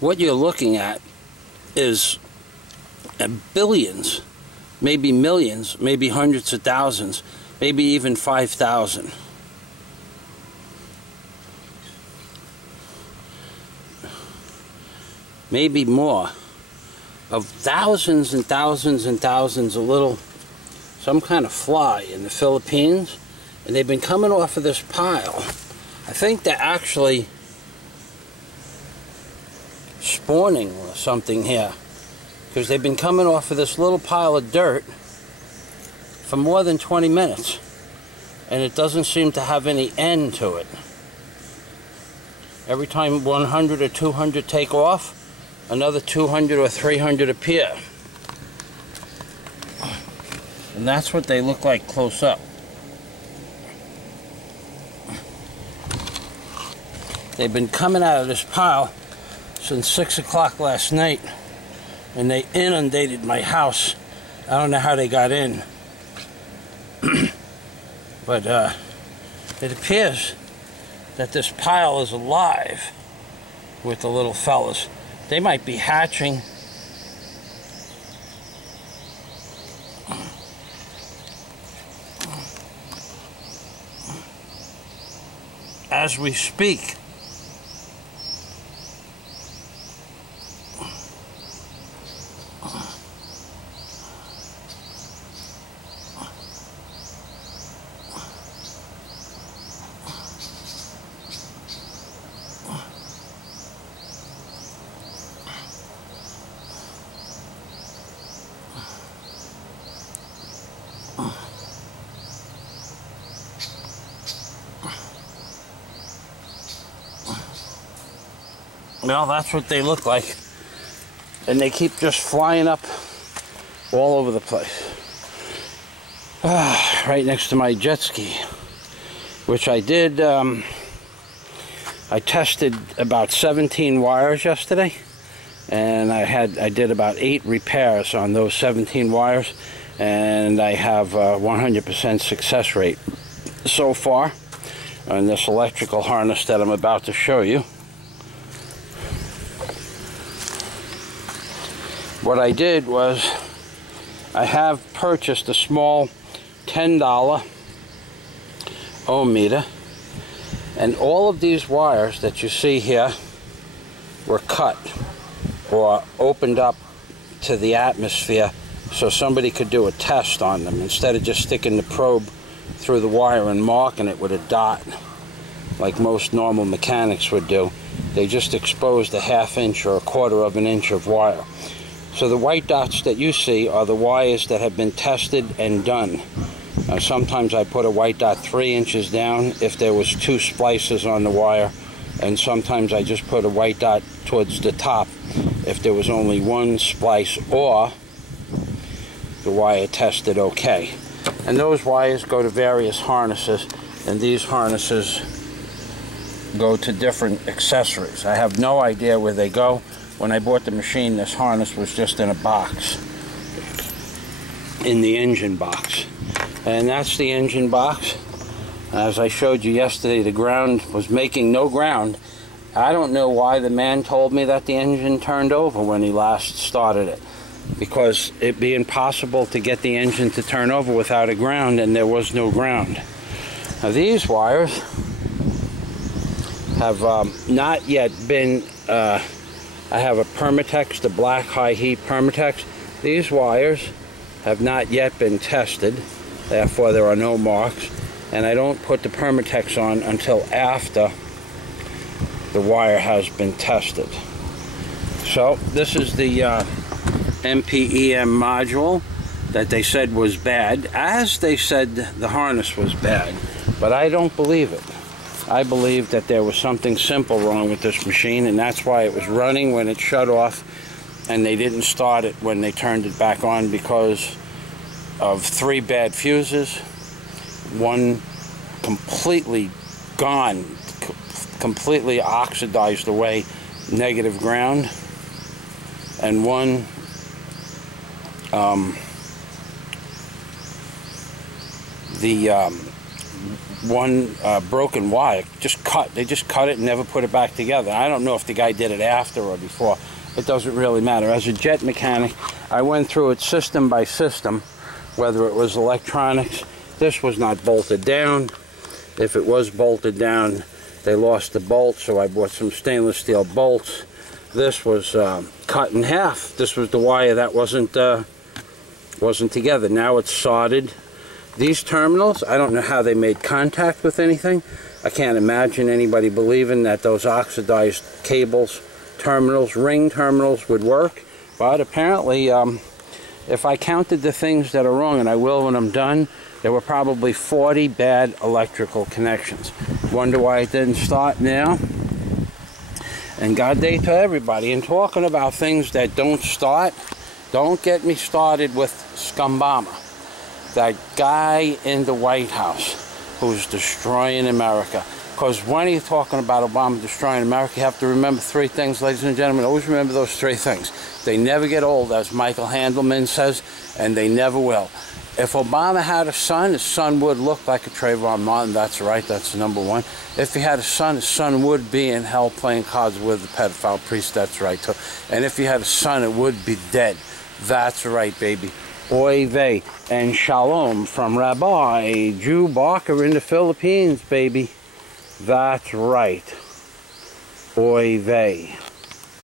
what you're looking at is billions, maybe millions, maybe hundreds of thousands, maybe even 5,000. Maybe more, of thousands and thousands and thousands of little, some kind of fly in the Philippines, and they've been coming off of this pile. I think they're actually spawning or something here, because they've been coming off of this little pile of dirt for more than 20 minutes, and it doesn't seem to have any end to it. Every time 100 or 200 take off, another 200 or 300 appear. And that's what they look like close up. They've been coming out of this pile since 6 o'clock last night, and they inundated my house. I don't know how they got in. But it appears that this pile is alive with the little fellas. They might be hatching. As we speak. Well, that's what they look like, and they keep just flying up all over the place. Right next to my jet ski, which I did. I tested about 17 wires yesterday, and I did about 8 repairs on those 17 wires, and I have 100% success rate so far on this electrical harness that I'm about to show you. What I did was, I have purchased a small $10 ohm meter, and all of these wires that you see here were cut or opened up to the atmosphere so somebody could do a test on them instead of just sticking the probe through the wire and marking it with a dot like most normal mechanics would do. They just exposed a ½ inch or a quarter of an inch of wire. So the white dots that you see are the wires that have been tested and done. Now, sometimes I put a white dot 3 inches down if there was 2 splices on the wire, and sometimes I just put a white dot towards the top if there was only 1 splice or the wire tested okay. And those wires go to various harnesses, and these harnesses go to different accessories. I have no idea where they go. When I bought the machine, this harness was just in a box, in the engine box. And that's the engine box. As I showed you yesterday, the ground was making no ground. I don't know why the man told me that the engine turned over when he last started it, because it'd be impossible to get the engine to turn over without a ground, and there was no ground. Now these wires have not yet been I have a Permatex, the black high heat Permatex. These wires have not yet been tested, therefore there are no marks, and I don't put the Permatex on until after the wire has been tested. So this is the MPEM module that they said was bad, as they said the harness was bad, but I don't believe it. I believe that there was something simple wrong with this machine, and that's why it was running when it shut off, and they didn't start it when they turned it back on because of 3 bad fuses, 1 completely gone, completely oxidized away, negative ground, and 1 the one broken wire, they just cut it and never put it back together. I don't know if the guy did it after or before. It doesn't really matter. As a jet mechanic, I went through it system by system, whether it was electronics. This was not bolted down. If it was bolted down, they lost the bolt, so I bought some stainless steel bolts. This was cut in half. This was the wire that wasn't together. Now it's soldered. These terminals, I don't know how they made contact with anything. I can't imagine anybody believing that those oxidized cables, terminals, ring terminals would work. But apparently, if I counted the things that are wrong, and I will when I'm done, there were probably 40 bad electrical connections. Wonder why it didn't start now? And God day to everybody. And talking about things that don't start, don't get me started with Scumbama. That guy in the White House who's destroying America. Because when you're talking about Obama destroying America, you have to remember three things, ladies and gentlemen. Always remember those three things. They never get old, as Michael Handelman says, and they never will. If Obama had a son, his son would look like a Trayvon Martin. That's right, that's number one. If he had a son, his son would be in hell playing cards with the pedophile priest. That's right, too. And if he had a son, it would be dead. That's right, baby. Oy vey, and shalom from Rabbi Jew Barker in the Philippines, baby. That's right. Oy vey.